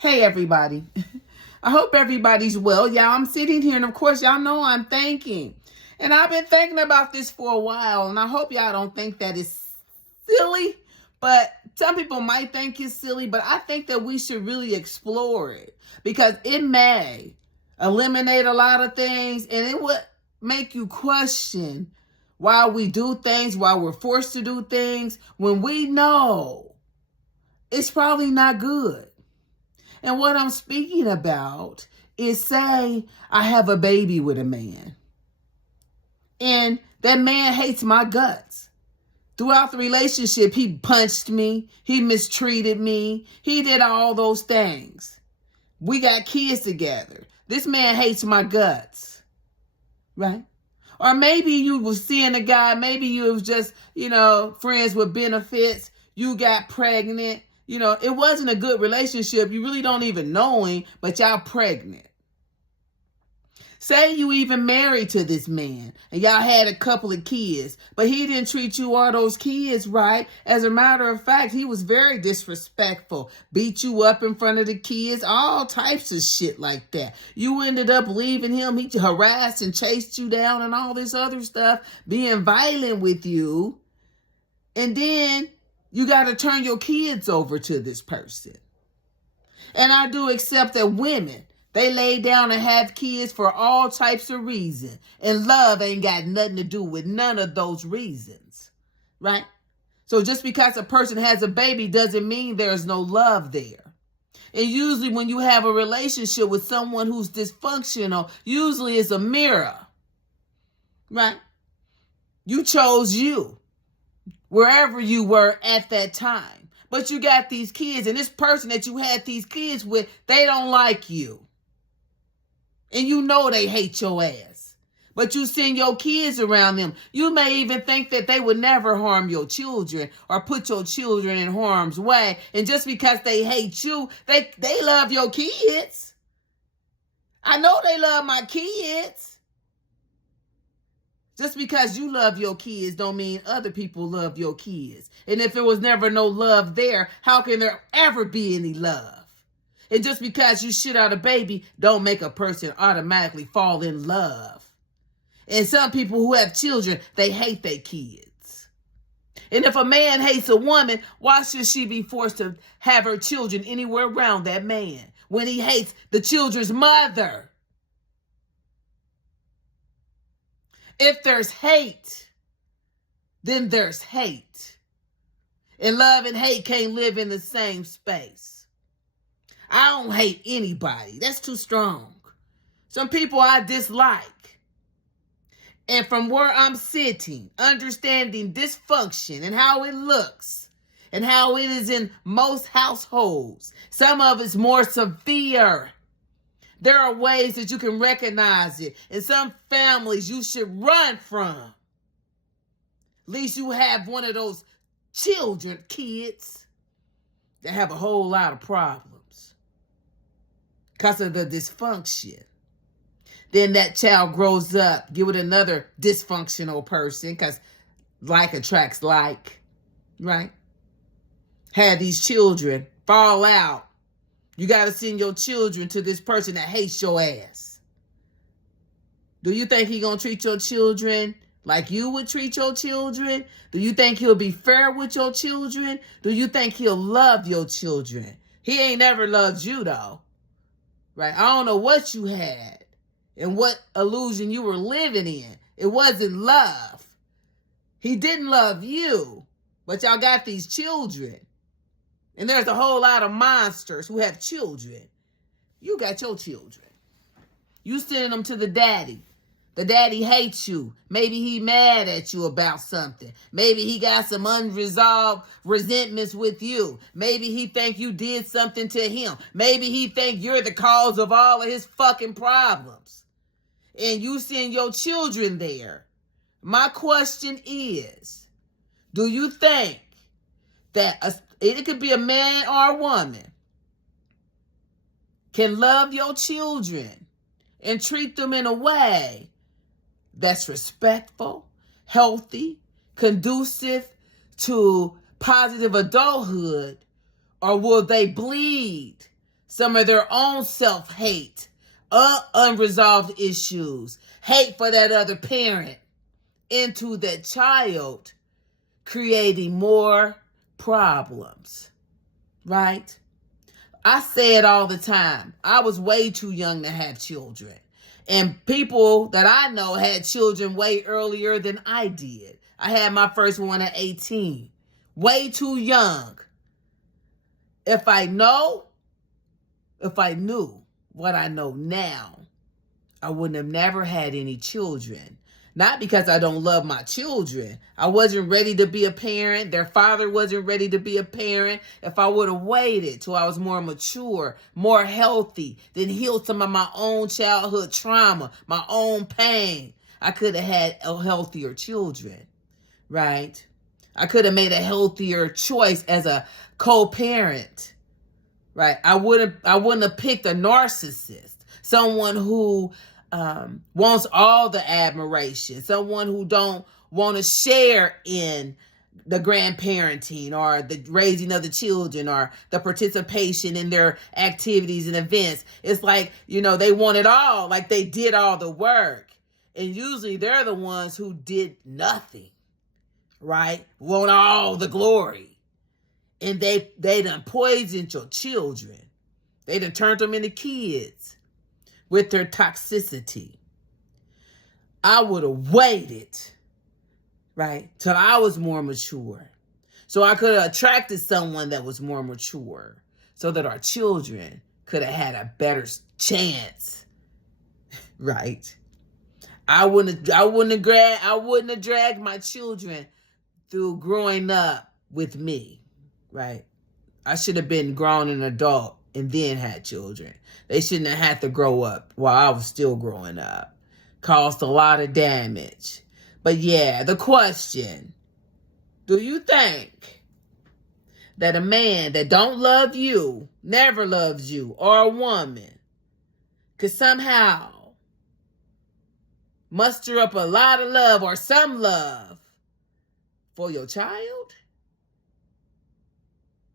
Hey, everybody. I hope everybody's well. Y'all, I'm sitting here, and of course, y'all know I'm thinking. And I've been thinking about this for a while, and I hope y'all don't think that it's silly. But some people might think it's silly, but I think that we should really explore it because it may eliminate a lot of things, and it would make you question why we do things, why we're forced to do things, when we know it's probably not good. And what I'm speaking about is, say I have a baby with a man and that man hates my guts. Throughout the relationship, he punched me, he mistreated me, he did all those things. We got kids together. This man hates my guts, right? Or maybe you were seeing a guy, maybe you was just, friends with benefits, you got pregnant. It wasn't a good relationship. You really don't even know him, but y'all pregnant. Say you even married to this man and y'all had a couple of kids, but he didn't treat you or those kids right. As a matter of fact, he was very disrespectful, beat you up in front of the kids, all types of shit like that. You ended up leaving him. He harassed and chased you down and all this other stuff, being violent with you. And then you got to turn your kids over to this person. And I do accept that women, they lay down and have kids for all types of reasons. And love ain't got nothing to do with none of those reasons. Right? So just because a person has a baby doesn't mean there's no love there. And usually when you have a relationship with someone who's dysfunctional, usually it's a mirror. Right? You chose you, wherever you were at that time. But you got these kids, and this person that you had these kids with, they don't like you. And you know they hate your ass. But you send your kids around them. You may even think that they would never harm your children or put your children in harm's way. And just because they hate you, they love your kids. I know they love my kids. Just because you love your kids don't mean other people love your kids. And if it was never no love there, how can there ever be any love? And just because you shit out a baby don't make a person automatically fall in love. And some people who have children, they hate their kids. And if a man hates a woman, why should she be forced to have her children anywhere around that man when he hates the children's mother? If there's hate, then there's hate. And love and hate can't live in the same space. I don't hate anybody. That's too strong. Some people I dislike. And from where I'm sitting, understanding dysfunction and how it looks and how it is in most households, some of it's more severe. There are ways that you can recognize it. In some families, you should run from. At least you have one of those kids, that have a whole lot of problems because of the dysfunction. Then that child grows up, get with another dysfunctional person because like attracts like, right? Have these children fall out. You got to send your children to this person that hates your ass. Do you think he's going to treat your children like you would treat your children? Do you think he'll be fair with your children? Do you think he'll love your children? He ain't never loved you, though. Right? I don't know what you had and what illusion you were living in. It wasn't love. He didn't love you, but y'all got these children. And there's a whole lot of monsters who have children. You got your children. You sending them to the daddy. The daddy hates you. Maybe he mad at you about something. Maybe he got some unresolved resentments with you. Maybe he think you did something to him. Maybe he think you're the cause of all of his fucking problems. And you send your children there. My question is, do you think that it could be a man or a woman can love your children and treat them in a way that's respectful, healthy, conducive to positive adulthood, or will they bleed some of their own self-hate, unresolved issues, hate for that other parent into that child, creating more problems, right? I say it all the time. I was way too young to have children. And people that I know had children way earlier than I did. I had my first one at 18. Way too young. If I knew what I know now, I wouldn't have never had any children. Not because I don't love my children. I wasn't ready to be a parent. Their father wasn't ready to be a parent. If I would have waited till I was more mature, more healthy, then healed some of my own childhood trauma, my own pain, I could have had healthier children, right? I could have made a healthier choice as a co-parent, right? I wouldn't have picked a narcissist, someone who wants all the admiration, someone who don't want to share in the grandparenting or the raising of the children or the participation in their activities and events. It's like, they want it all, like they did all the work. And usually they're the ones who did nothing, right? Want all the glory. And they done poisoned your children. They done turned them into kids with their toxicity. I would have waited, right, till I was more mature. So I could have attracted someone that was more mature so that our children could have had a better chance, right? I wouldn't have dragged my children through growing up with me, right? I should have been grown an adult and then had children. They shouldn't have had to grow up while I was still growing up. Caused a lot of damage. But yeah, the question, do you think that a man that don't love you, never loves you, or a woman could somehow muster up a lot of love or some love for your child?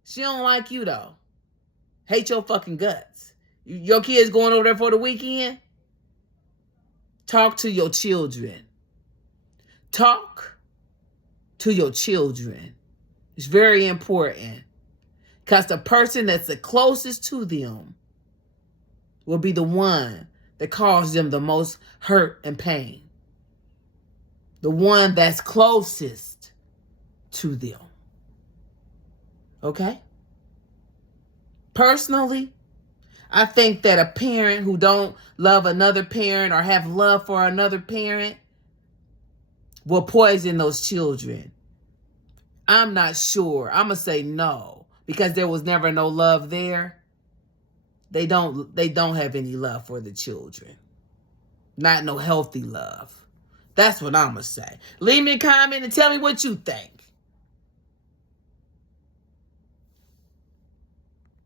She don't like you though. Hate your fucking guts. Your kids going over there for the weekend? Talk to your children. Talk to your children. It's very important. Because the person that's the closest to them will be the one that causes them the most hurt and pain. The one that's closest to them. Okay? Personally, I think that a parent who don't love another parent or have love for another parent will poison those children. I'm not sure. I'm going to say no, because there was never no love there. They don't have any love for the children. Not no healthy love. That's what I'm going to say. Leave me a comment and tell me what you think.